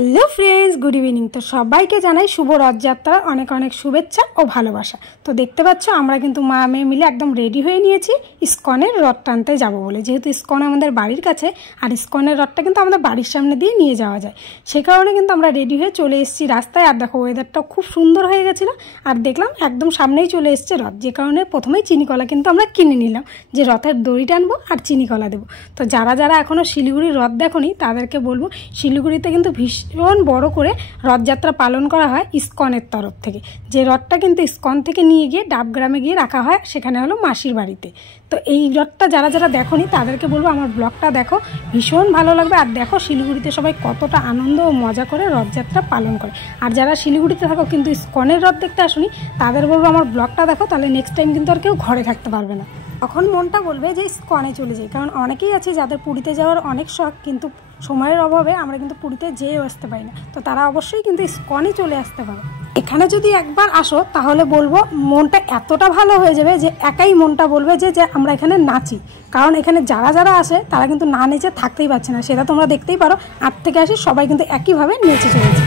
Hello friends good evening. तो सबाइके जानाई शुभ रथयात्रार अनेक अनेक शुभेच्छा और भालोबासा। तो देखते पाচ্ছ আমরা কিন্তু মা মেয়ে মিলে একদম রেডি হয়ে নিয়েছি ইসকনের রথ টানতে যাব বলে। যেহেতু ইসকন আমাদের বাড়ির কাছে আর ইসকনের রথটা কিন্তু আমাদের বাড়ির সামনে দিয়ে নিয়ে যাওয়া যায়, সেই কারণে কিন্তু আমরা রেডি হয়ে চলে এসেছি রাস্তায়। আর দেখো ওয়েদারটা খুব সুন্দর হয়ে গেছিলো আর দেখলাম একদম সামনেই চলে এসেছে রথ, যে কারণে প্রথমেই চিনিকলা কিন্তু আমরা কিনে নিলাম যে রথের দড়ি টানবো আর চিনিকলা দেবো। তো যারা যারা এখনও শিলিগুড়ির রথ দেখোনি তাদেরকে বলবো শিলিগুড়িতে কিন্তু ভীষণ বড় করে রথযাত্রা পালন করা হয় ইসকনের তরফ থেকে। যে রথটা কিন্তু ইসকন থেকে নিয়ে গিয়ে ডাবগ্রামে গিয়ে রাখা হয়, সেখানে হলো মাসির বাড়িতে। তো এই রথটা যারা যারা দেখোনি তাদেরকে বলবো আমার ব্লগটা দেখো, ভীষণ ভালো লাগবে। আর দেখো শিলিগুড়িতে সবাই কতটা আনন্দ ও মজা করে রথযাত্রা পালন করে। আর যারা শিলিগুড়িতে থাকো কিন্তু ইসকনের রথ দেখতে আসুনি তাদের বলবো আমার ব্লগটা দেখো, তাহলে নেক্সট টাইম কিন্তু আর কেউ ঘরে থাকতে পারবে না। তখন মনটা বলবে যে ইসকনে চলে যাই, কারণ অনেকেই আছে যাদের পুরীতে যাওয়ার অনেক শখ, কিন্তু সময়ের অভাবে আমরা কিন্তু পুরীতে যেয়েও আসতে পারি না। তো তারা অবশ্যই কিন্তু ইসকনে চলে আসতে পারে। এখানে যদি একবার আসো তাহলে বলবো মনটা এতটা ভালো হয়ে যাবে যে একাই মনটা বলবে যে আমরা এখানে নাচি। কারণ এখানে যারা যারা আসে তারা কিন্তু না নেচে থাকতেই পারছে না, সেটা তোমরা দেখতেই পারো। আট থেকে আসি সবাই কিন্তু একইভাবে নেচে চলেছে।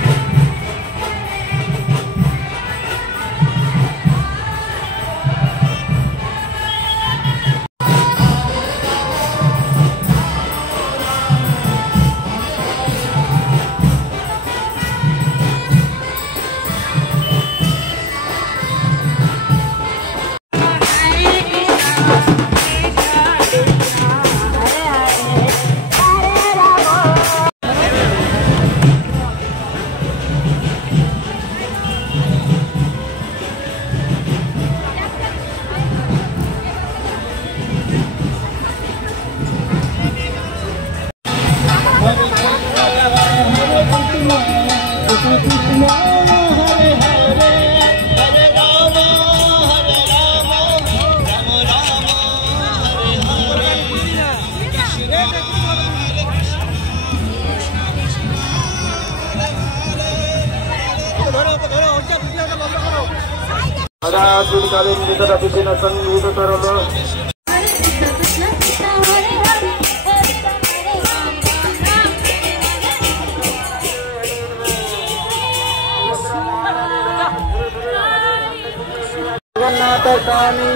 जगन्नाथस्वामी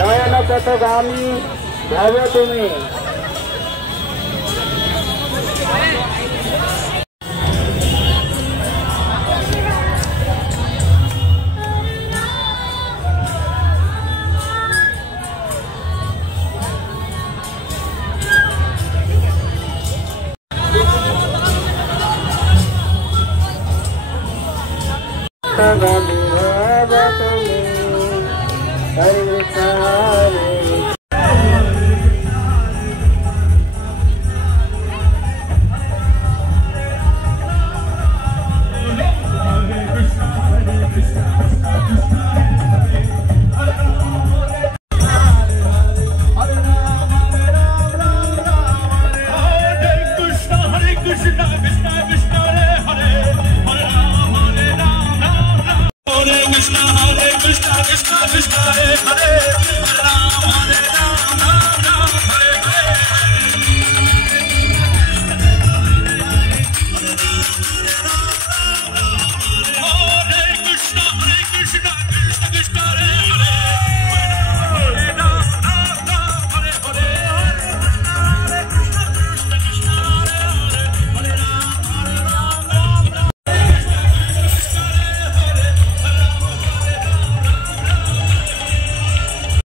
नयनपथगामी भव तुमी।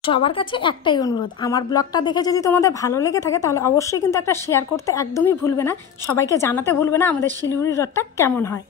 সবার কাছে একটাই অনুরোধ, আমার ব্লগটা দেখে যদি তোমাদের ভালো লেগে থাকে তাহলে অবশ্যই কিন্তু একটা শেয়ার করতে একদমই ভুলবে না, সবাইকে জানাতে ভুলবে না আমাদের শিলিগুড়ির রথটা কেমন হয়।